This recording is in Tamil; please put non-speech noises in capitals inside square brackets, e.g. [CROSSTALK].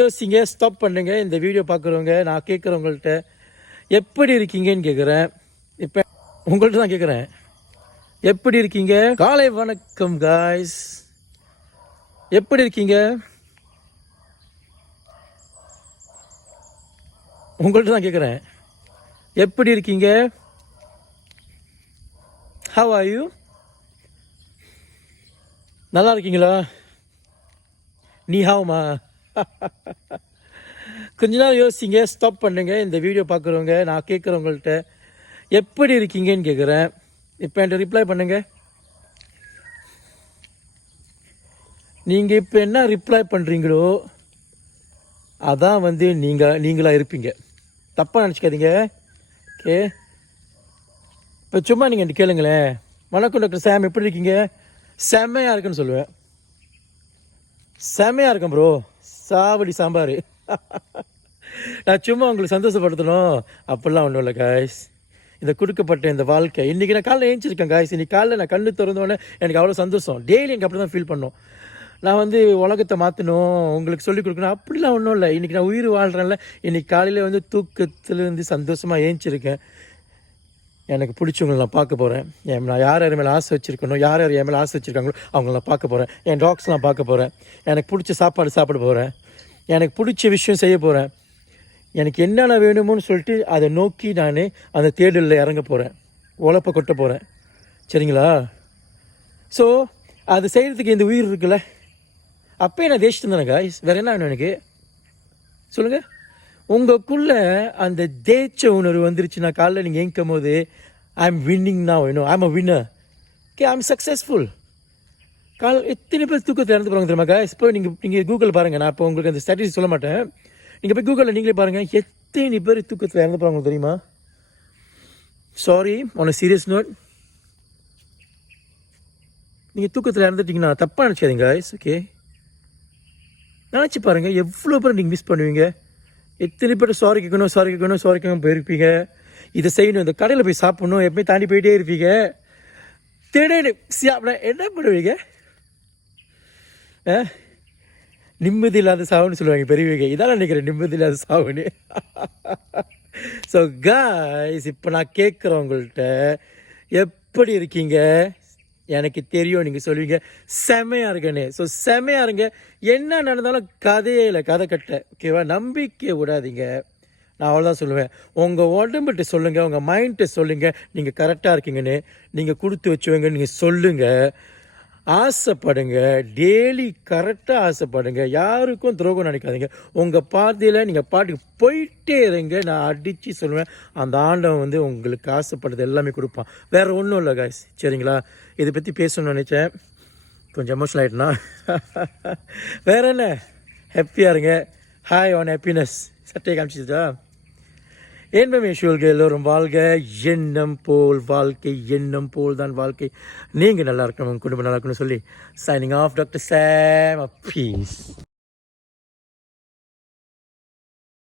யோசிங்க ஸ்டாப் பண்ணுங்க. இந்த வீடியோ பார்க்குறவங்க நான் கேட்குறவங்கள்ட்ட எப்படி இருக்கீங்கன்னு கேட்குறேன் இப்போ உங்கள்கிட்ட தான் கேட்குறேன் எப்படி இருக்கீங்க? காலை வணக்கம் காய்ஸ் எப்படி இருக்கீங்க? உங்கள்கிட்ட தான் கேட்குறேன் எப்படி இருக்கீங்க? ஹவ் ஆர் யூ நல்லா இருக்கீங்களா? நீ ஹாவுமா [LAUGHS] கொஞ்ச நாள் யோசிங்க ஸ்டாப் பண்ணுங்க. இந்த வீடியோ பார்க்குறவங்க நான் கேட்குறவங்கள்ட்ட எப்படி இருக்கீங்கன்னு கேட்குறேன் இப்போ என்கிட்ட ரிப்ளை பண்ணுங்க. நீங்கள் இப்போ என்ன ரிப்ளை பண்ணுறீங்களோ அதான் வந்து நீங்கள் நீங்களாக இருப்பீங்க. தப்பாக நினச்சிக்காதீங்க. ஓகே இப்போ சும்மா நீங்கள் என்கிட்ட கேளுங்களேன். வணக்கம் டாக்டர் சாம் எப்படி இருக்கீங்க? செம்மையாக இருக்குன்னு சொல்லுவேன். செம்மையாக இருக்கேன் ப்ரோ சாவடி சாம்பார். நான் சும்மா உங்களுக்கு சந்தோஷப்படுத்தணும். அப்படிலாம் ஒன்றும் இல்லை காய்ஸ் இந்த கொடுக்கப்பட்ட இந்த வாழ்க்கை. இன்றைக்கி நான் காலைல ஏஞ்சிருக்கேன் காய்ஸ் இன்றைக்கி காலைல நான் கண்ணு திறந்தோடனே எனக்கு அவ்வளோ சந்தோஷம். டெய்லி எனக்கு அப்படி தான் ஃபீல் பண்ணோம். நான் வந்து உலகத்தை மாற்றணும் உங்களுக்கு சொல்லிக் கொடுக்கணும் அப்படிலாம் ஒன்றும் இல்லை. இன்றைக்கி நான் உயிர் வாழ்கிறேன்ல இன்றைக்கி காலையில் வந்து தூக்கத்துலேருந்து சந்தோஷமாக ஏஞ்சிருக்கேன். எனக்கு பிடிச்சவங்களை நான் பார்க்க போகிறேன் என் நான் யார் யார் மேலே ஆசை வச்சுருக்கணும் யார் யார் என் மேலே ஆசை வச்சுருக்காங்களோ அவங்கள நான் பார்க்க போகிறேன் என் டாக்ஸ்லாம் பார்க்க போகிறேன் எனக்கு பிடிச்ச சாப்பாடு சாப்பிட போகிறேன் எனக்கு பிடிச்ச விஷயம் செய்ய போகிறேன் எனக்கு என்னென்ன வேணுமோன்னு சொல்லிட்டு அதை நோக்கி நான் அந்த தேடலில் இறங்க போகிறேன் உழப்ப கொட்ட போகிறேன் சரிங்களா? ஸோ அது செய்கிறதுக்கு இந்த உயிர் இருக்குல்ல? அப்பயே நான் தேய்ச்சிட்டு தானே காய்ஸ் வேறு என்ன வேணும் எனக்கு? சொல்லுங்கள் உங்களுக்குள்ளே அந்த தேய்ச்ச உணர்வு வந்துருச்சுன்னா காலைல நீங்கள் ஏங்கும் போது ஐ எம் வின்னிங் நான் வேணும் I am a winner okay I am successful கால் எத்தனை பேர் தூக்கத்தில் இறந்து போகிறாங்க தெரியுமா இப்போ நீங்கள் நீங்கள் கூகுள் பாருங்கள் நான் இப்போ உங்களுக்கு அந்த ஸ்டாட்டிஸ் சொல்ல மாட்டேன். நீங்கள் போய் கூகுளில் நீங்களே பாருங்கள் எத்தனை பேர் தூக்கத்தில் இறந்து போகிறாங்க தெரியுமா? சாரி ஒன் சீரியஸ் நோட் நீங்கள் தூக்கத்தில் இறந்துட்டீங்கன்னா தப்பாக நினச்சாதீங்க guys ஓகே நினச்சி பாருங்கள் எவ்வளோ பேர் நீங்கள் மிஸ் பண்ணுவீங்க? எத்தனை பேர் சாரி கேட்கணும் சாரி கேட்கணும் சாரி கேட்கணும் போயிருப்பீங்க? இதை செய்யணும் இந்த கடையில் போய் சாப்பிட்ணும் எப்பயும் தாண்டி போயிட்டே இருப்பீங்க. திடீர்னு சாப்பிட என்ன பண்ணுவீங்க? நிம்மதி இல்லாத சாவுன்னு சொல்லுவாங்க பெரியவங்க இதான் நினைக்கிறேன் நிம்மதி இல்லாத சாவுன்னு. ஸோ காய்ஸ் இப்போ நான் கேட்குறவங்கள்ட்ட எப்படி இருக்கீங்க? எனக்கு தெரியும் நீங்கள் சொல்லுவீங்க செமையாக இருக்கேன்னு. ஸோ செமையாக இருங்க. என்ன நடந்தாலும் கதையே இல்லை கதை கட்ட ஓகேவா நம்பிக்கை விடாதீங்க. நான் அவ்வளோதான் சொல்லுவேன். உங்கள் உடம்புகிட்ட சொல்லுங்கள் உங்கள் மைண்ட்டை சொல்லுங்கள் நீங்கள் கரெக்டாக இருக்கீங்கன்னு நீங்கள் கொடுத்து வச்சுவங்க நீங்கள் சொல்லுங்கள் ஆசைப்படுங்க. டெய்லி கரெக்டாக ஆசைப்படுங்க. யாருக்கும் துரோகம் நினைக்காதீங்க. உங்கள் பாதையில் நீங்கள் பாட்டுக்கு போயிட்டே இருங்க. நான் அடித்து சொல்லுவேன். அந்த ஆண்டவன் வந்து உங்களுக்கு ஆசைப்படுறது எல்லாமே கொடுப்பான். வேறு ஒன்றும் இல்லை காய்ஸ் சரிங்களா? இதை பற்றி பேசணும்னு நினச்சேன். கொஞ்சம் எமோஷனல் ஆகிட்டனா [LAUGHS] வேற என்ன? ஹாப்பியாக இருங்க. ஹாய் ஆன் ஹாப்பினஸ் சட்டையை காமிச்சிட்டா என்பமே ஷூல்க எல்லோரும் வாழ்க. எண்ணம் போல் வாழ்க்கை எண்ணம் போல் தான் வாழ்க்கை. நீங்கள் நல்லா இருக்கணும் குடும்பம் நல்லா இருக்கணும்னு சொல்லி signing off doctor Sam peace